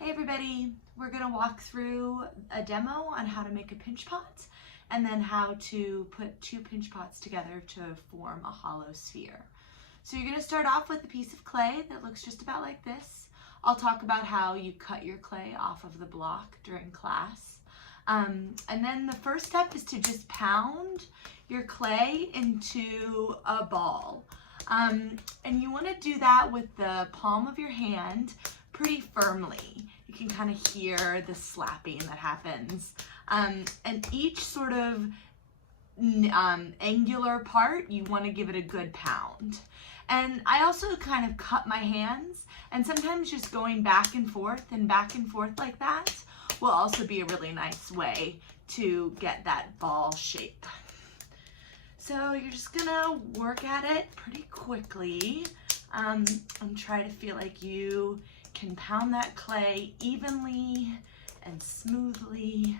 Hey everybody, we're going to walk through a demo on how to make a pinch pot and then how to put two pinch pots together to form a hollow sphere. So you're going to start off with a piece of clay that looks just about like this. I'll talk about how you cut your clay off of the block during class. And then the first step is to just pound your clay into a ball. And you want to do that with the palm of your hand pretty firmly. You can kind of hear the slapping that happens. And each sort of angular part, you want to give it a good pound. And I also kind of cut my hands, and sometimes just going back and forth like that will also be a really nice way to get that ball shape. So you're just gonna work at it pretty quickly and try to feel like you can pound that clay evenly and smoothly.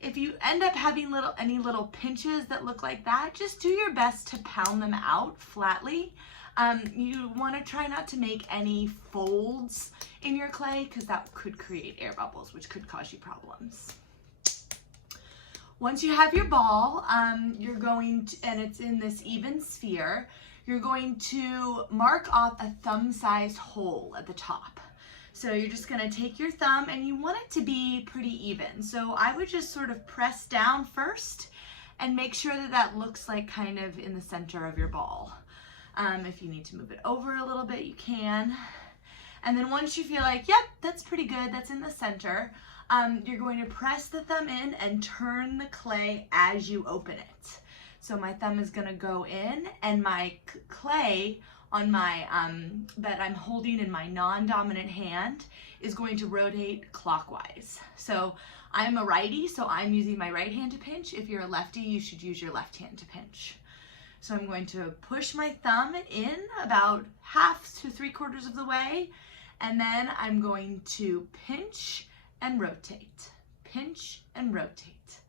If you end up having any little pinches that look like that, just do your best to pound them out flatly. You want to try not to make any folds in your clay because that could create air bubbles, which could cause you problems. Once you have your ball, you're going to, and it's in this even sphere, you're going to mark off a thumb-sized hole at the top. So you're just going to take your thumb, and you want it to be pretty even. So I would just sort of press down first and make sure that that looks like kind of in the center of your ball. If you need to move it over a little bit, you can. And then once you feel like, yep, that's pretty good, that's in the center, you're going to press the thumb in and turn the clay as you open it. So my thumb is going to go in, and my clay on my that I'm holding in my non-dominant hand is going to rotate clockwise. So I'm a righty, so I'm using my right hand to pinch. If you're a lefty, you should use your left hand to pinch. So I'm going to push my thumb in about 1/2 to 3/4 of the way, and then I'm going to pinch and rotate, pinch and rotate.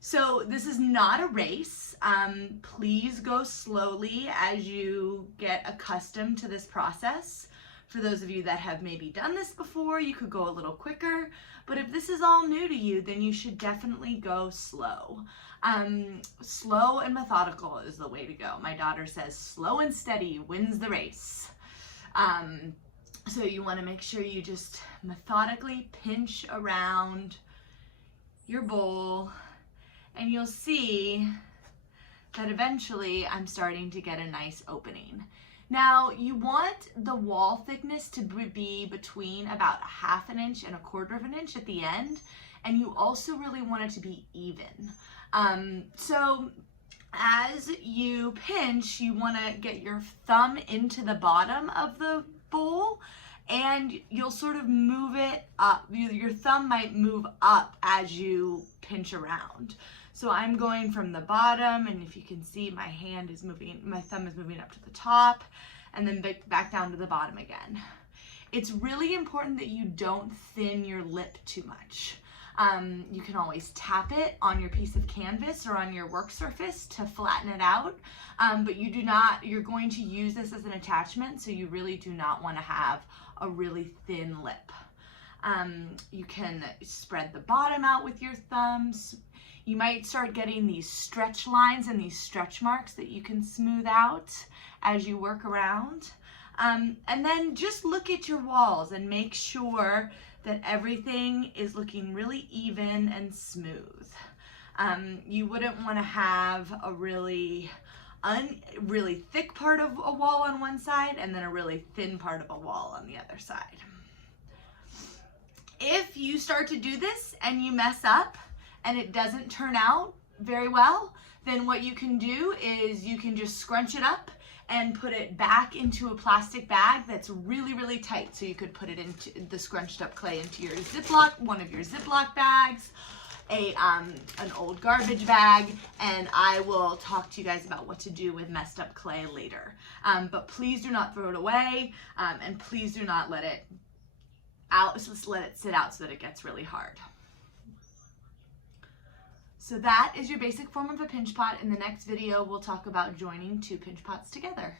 So this is not a race. Please go slowly as you get accustomed to this process. For those of you that have maybe done this before, you could go a little quicker, but if this is all new to you, then you should definitely go slow. Slow and methodical is the way to go. My daughter says slow and steady wins the race. So you want to make sure you just methodically pinch around your bowl, and you'll see that eventually I'm starting to get a nice opening. Now you want the wall thickness to be between about 1/2 inch and 1/4 inch at the end, and you also really want it to be even. So as you pinch, you want to get your thumb into the bottom of the bowl, and you'll sort of move it up. Your thumb might move up as you pinch around. So I'm going from the bottom, and if you can see, my hand is moving, my thumb is moving up to the top, and then back down to the bottom again. It's really important that you don't thin your lip too much. You can always tap it on your piece of canvas or on your work surface to flatten it out, but you're going to use this as an attachment, so you really do not want to have a really thin lip. You can spread the bottom out with your thumbs. You might start getting these stretch lines and these stretch marks that you can smooth out as you work around. And then just look at your walls and make sure that everything is looking really even and smooth. You wouldn't want to have a really thick part of a wall on one side and then a really thin part of a wall on the other side. If you start to do this and you mess up and it doesn't turn out very well, then what you can do is you can just scrunch it up and put it back into a plastic bag that's really, really tight. So you could put it into the scrunched up clay into your one of your Ziploc bags, an old garbage bag, and I will talk to you guys about what to do with messed up clay later. But please do not throw it away, and please do not let it out, just let it sit out so that it gets really hard. So that is your basic form of a pinch pot. In the next video, we'll talk about joining two pinch pots together.